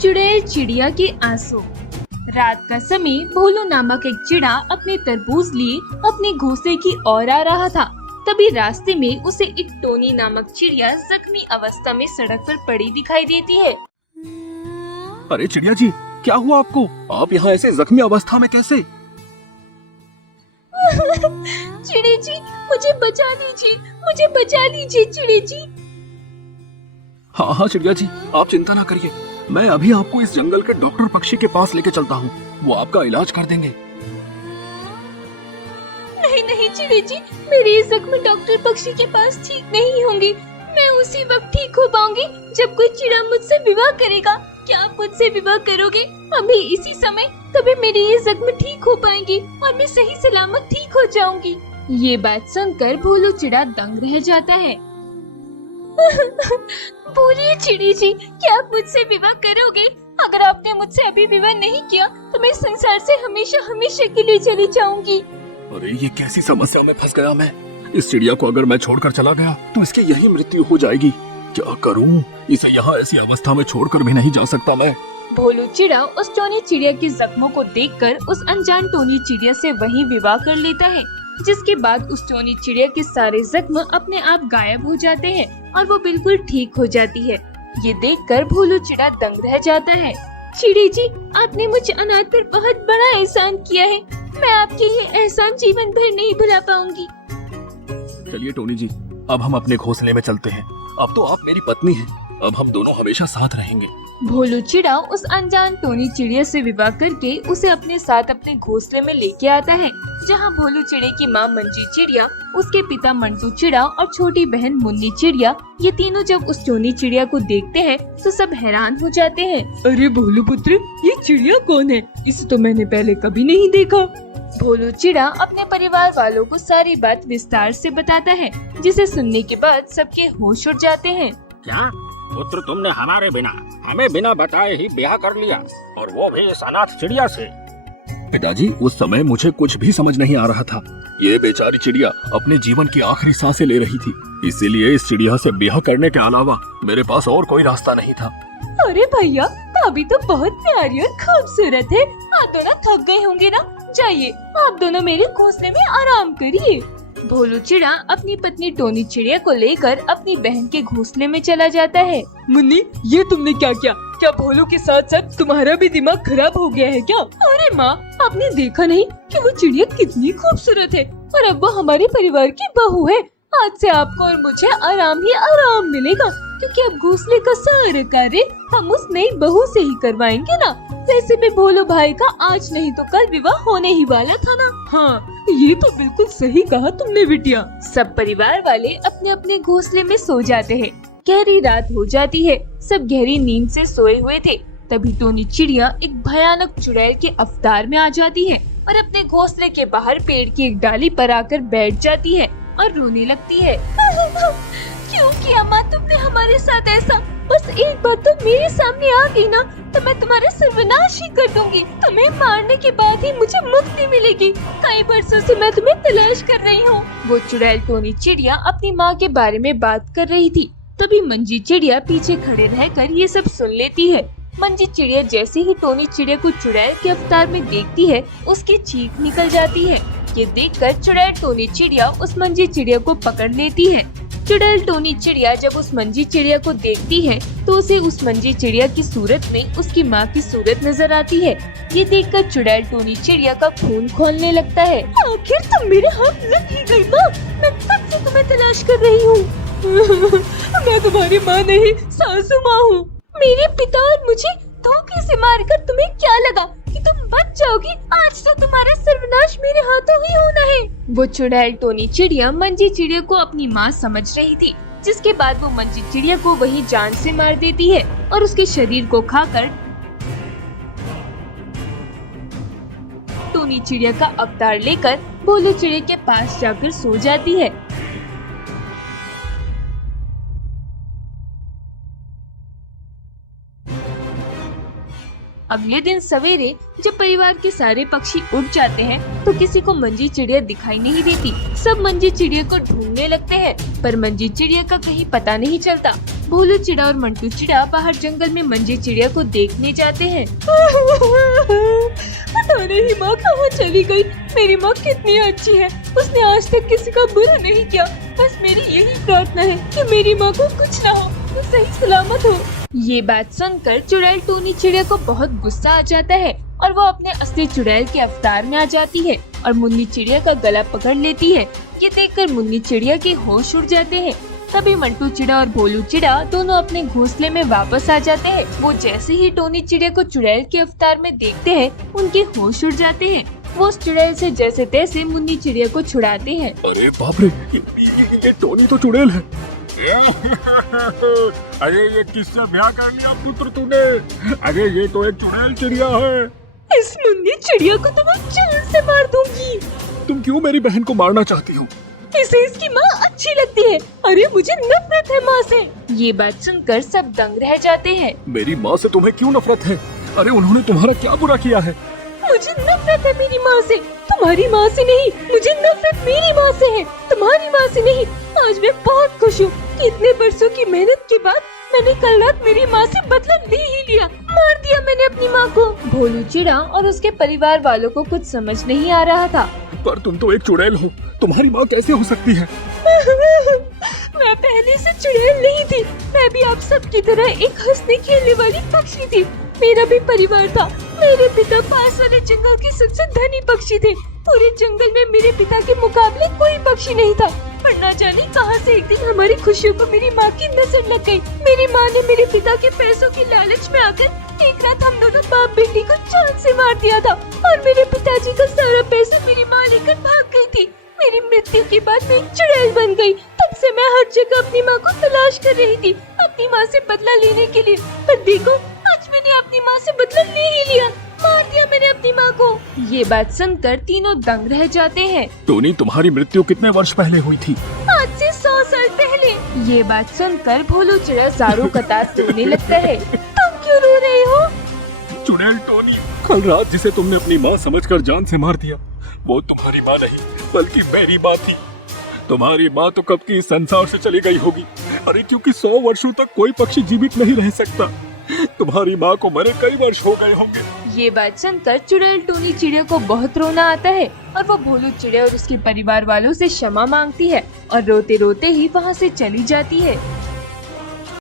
चुड़ैल चिड़िया के आंसू। रात का समय भोलू नामक एक चिड़ा अपने तरबूज लिए अपने घोंसले की ओर आ रहा था। तभी रास्ते में उसे एक टोनी नामक चिड़िया जख्मी अवस्था में सड़क पर पड़ी दिखाई देती है। अरे चिड़िया जी, क्या हुआ आपको? आप यहाँ ऐसे जख्मी अवस्था में कैसे? चिड़ी जी, मुझे बचा लीजिए चिड़ी जी। हाँ चिड़िया जी, आप चिंता ना करिए, मैं अभी आपको इस जंगल के डॉक्टर पक्षी के पास लेके चलता हूँ। वो आपका इलाज कर देंगे। नहीं चिड़ी जी, मेरे ये जख्म डॉक्टर पक्षी के पास ठीक नहीं होंगे। मैं उसी वक्त ठीक हो पाऊंगी जब कोई चिड़ा मुझसे विवाह करेगा। क्या आप मुझसे विवाह करोगे? अभी इसी समय तभी मेरे ये जख्म ठीक हो पाएंगे और मैं सही सलामत ठीक हो जाऊंगी। ये बात सुनकर भोलू चिड़ा दंग रह जाता है। बोलिए चिड़ी जी, क्या आप मुझसे विवाह करोगे? अगर आपने मुझसे अभी विवाह नहीं किया तो मैं संसार से हमेशा के लिए चली जाऊंगी। अरे ये कैसी समस्या में फंस गया मैं। इस चिड़िया को अगर मैं छोड़कर चला गया तो इसकी यही मृत्यु हो जाएगी। क्या करूं? इसे यहाँ ऐसी अवस्था में छोड़कर भी नहीं जा सकता मैं। भोलू चिड़ा उस टोनी चिड़िया के जख्मों को देखकर उस अनजान टोनी चिड़िया से वहीं विवाह कर लेता है, जिसके बाद उस टोनी चिड़िया के सारे जख्म अपने आप गायब हो जाते हैं और वो बिल्कुल ठीक हो जाती है। ये देखकर भोलू चिड़ा दंग रह जाता है। चिड़ी जी, आपने मुझे अनाथ पर बहुत बड़ा एहसान किया है। मैं आपके ये एहसान जीवन भर नहीं भुला पाऊंगी। चलिए टोनी जी, अब हम अपने घोंसले में चलते हैं। अब तो आप मेरी पत्नी हैं, अब हम दोनों हमेशा साथ रहेंगे। भोलू चिड़ा उस अनजान टोनी चिड़िया से विवाह करके उसे अपने साथ अपने घोंसले में लेके आता है, जहाँ भोलू चिड़े की माँ मंजी चिड़िया, उसके पिता मंटू चिड़ा और छोटी बहन मुन्नी चिड़िया, ये तीनों जब उस टोनी चिड़िया को देखते हैं तो सब हैरान हो जाते हैं। अरे भोलू पुत्र, ये चिड़िया कौन है? इसे तो मैंने पहले कभी नहीं देखा। भोलू चिड़ा अपने परिवार वालों को सारी बात विस्तार से बताता है, जिसे सुनने के बाद सबके होश उड़ जाते हैं। क्या पुत्र, तुमने हमें बिना बताए ही ब्याह कर लिया, और वो भी इस अनाथ चिड़िया से? पिताजी, उस समय मुझे कुछ भी समझ नहीं आ रहा था। ये बेचारी चिड़िया अपने जीवन की आखिरी सांसें ले रही थी, इसीलिए इस चिड़िया से ब्याह करने के अलावा मेरे पास और कोई रास्ता नहीं था। अरे भैया, भाभी तो बहुत प्यारी और खूबसूरत है। आप दोनों थक गए होंगे ना? जाइए, आप दोनों मेरे घोंसले में आराम करिए। भोलू चिड़ा अपनी पत्नी टोनी चिड़िया को लेकर अपनी बहन के घोंसले में चला जाता है। मुन्नी, ये तुमने क्या किया? क्या भोलू के साथ साथ तुम्हारा भी दिमाग खराब हो गया है क्या? अरे माँ, आपने देखा नहीं कि वो चिड़िया कितनी खूबसूरत है और अब वो हमारे परिवार की बहू है। आज से आपको और मुझे आराम ही आराम मिलेगा, क्योंकि अब घोंसले का सारा कार्य हम उस नई बहू से ही करवाएंगे ना। वैसे भी भोलू भाई का आज नहीं तो कल विवाह होने ही वाला था ना। हाँ, ये तो बिल्कुल सही कहा तुमने बिटिया। सब परिवार वाले अपने अपने घोंसले में सो जाते हैं। गहरी रात हो जाती है, सब गहरी नींद से सोए हुए थे। तभी टोनी चिड़िया एक भयानक चुड़ैल के अवतार में आ जाती है और अपने घोंसले के बाहर पेड़ की एक डाली पर आकर बैठ जाती है और रोने लगती है। क्यों किया माँ तुमने हमारे साथ ऐसा? बस एक बार तो मेरे सामने आ गई ना तो मैं तुम्हारा सर्वनाश ही कर दूंगी। तुम्हें मारने के बाद ही मुझे मुक्ति मिलेगी। कई वर्षों से मैं तुम्हें तलाश कर रही हूँ। वो चुड़ैल टोनी चिड़िया अपनी माँ के बारे में बात कर रही थी। तभी मंजी चिड़िया पीछे खड़े रहकर ये सब सुन लेती है। मंजी चिड़िया जैसे ही टोनी चिड़िया को चुड़ैल के अवतार में देखती है, उसकी चीख निकल जाती है। ये देखकर चुड़ैल टोनी चिड़िया उस मंजी चिड़िया को पकड़ लेती है। चुड़ैल टोनी चिड़िया जब उस मंजी चिड़िया को देखती है तो उसे उस मंजी चिड़िया की सूरत में उसकी माँ की सूरत नजर आती है। ये देखकर चुड़ैल टोनी चिड़िया का खून खौलने लगता है। आखिर तुम मेरे हाथ लग ही गई माँ, मैं कब से तुम्हें तलाश कर रही हूँ। मैं तुम्हारी माँ नहीं, सासू माँ हूँ। मेरे पिता और मुझे धोखे से मारकर तुम्हें क्या लगा कि तुम बच जाओगी? आज तो तुम्हारा सर्वनाश मेरे हाथों ही होना है। वो चुड़ैल टोनी चिड़िया मंजी चिड़िया को अपनी माँ समझ रही थी, जिसके बाद वो मंजी चिड़िया को वही जान से मार देती है और उसके शरीर को खाकर टोनी चिड़िया का अवतार लेकर भोलू चिड़िया के पास जाकर सो जाती है। अगले दिन सवेरे जब परिवार के सारे पक्षी उड़ जाते हैं तो किसी को मंजी चिड़िया दिखाई नहीं देती। सब मंजी चिड़िया को ढूंढने लगते हैं, पर मंजी चिड़िया का कहीं पता नहीं चलता। भोलू चिड़ा और मंटू चिड़ा बाहर जंगल में मंजी चिड़िया को देखने जाते हैं। पता नहीं माँ कहाँ चली गई। मेरी माँ कितनी अच्छी है, उसने आज तक किसी का बुरा नहीं किया। बस मेरी यही प्रार्थना है कि मेरी माँ को कुछ ना हो, वो सही सलामत हो। ये बात सुनकर चुड़ैल टोनी चिड़िया को बहुत गुस्सा आ जाता है और वो अपने असली चुड़ैल के अवतार में आ जाती है और मुन्नी चिड़िया का गला पकड़ लेती है। ये देखकर मुन्नी चिड़िया के होश उड़ जाते हैं। तभी मंटू चिड़ा और भोलू चिड़ा दोनों अपने घोंसले में वापस आ जाते हैं। वो जैसे ही टोनी चिड़िया को चुड़ैल के अवतार में देखते हैं, उनके होश उड़ जाते हैं। वो उस चुड़ैल से जैसे तैसे मुन्नी चिड़िया को छुड़ाते हैं। अरे बाप रे, ये टोनी तो चुड़ैल है। अरे ये किससे ब्याह कर लिया पुत्र तूने? अरे ये तो एक चुड़ैल चिड़िया है। इस मुन्नी चिड़िया को तो मैं जान से मार दूंगी। तुम क्यों मेरी बहन को मारना चाहती हो? इसे इसकी माँ अच्छी लगती है। अरे मुझे नफरत है माँ से। ये बात सुनकर सब दंग रह जाते हैं। मेरी माँ से तुम्हें क्यों नफरत है? अरे उन्होंने तुम्हारा क्या बुरा किया है? मुझे नफरत है मेरी माँ से, तुम्हारी माँ से नहीं। मुझे नफरत मेरी माँ से है, तुम्हारी माँ से नहीं। आज मैं बहुत खुश हूँ कि इतने बरसों की मेहनत के बाद मैंने कल रात मेरी माँ से बदला ले ही लिया। मार दिया मैंने अपनी माँ को। भोलू चिड़ा और उसके परिवार वालों को कुछ समझ नहीं आ रहा था। पर तुम तो एक चुड़ैल हो, तुम्हारी माँ कैसे हो सकती है? मैं पहले से चुड़ैल नहीं थी, मैं भी आप सब की तरह एक हंसने खेलने वाली पक्षी थी। मेरा भी परिवार था। मेरे पिता पास वाले जंगल के सबसे धनी पक्षी थे। पूरे जंगल में मेरे पिता के मुकाबले कोई पक्षी नहीं था। पर न जाने कहां से एक दिन हमारी खुशियों को मेरी माँ की नजर लग गई। मेरी माँ ने मेरे पिता के पैसों की लालच में आकर एक रात हम दोनों बाप बेटी को जान से मार दिया था और मेरे पिताजी का सारा पैसा मेरी माँ लेकर भाग गई थी। मेरी मृत्यु के बाद मैं एक चुड़ैल बन गई। तब से मैं हर जगह अपनी माँ को तलाश कर रही थी, अपनी माँ से बदला लेने के लिए। पर देखो, आज मैंने अपनी माँ से बदला ले ही लिया। मार दिया मैंने अपनी माँ को। ये बात सुनकर तीनों दंग रह जाते हैं। टोनी, तुम्हारी मृत्यु कितने वर्ष पहले हुई थी? आज से 100 साल पहले। ये बात सुनकर भोलू चिड़ा ज़ारू कतार रोने लगता है। तुम क्यों रो रहे हो? चुड़ैल टोनी, कल रात जिसे तुमने अपनी माँ समझकर जान से मार दिया, वो तुम्हारी माँ नहीं बल्कि मेरी माँ थी। तुम्हारी माँ तो कब की इस संसार से चली गई होगी। अरे क्योंकि 100 वर्षों तक कोई पक्षी जीवित नहीं रह सकता। तुम्हारी माँ को मरे कई वर्ष हो गए होंगे। ये बात सुनकर चुड़ैल टोनी चिड़िया को बहुत रोना आता है और वो भोलू चिड़िया और उसके परिवार वालों से क्षमा मांगती है और रोते रोते ही वहाँ से चली जाती है।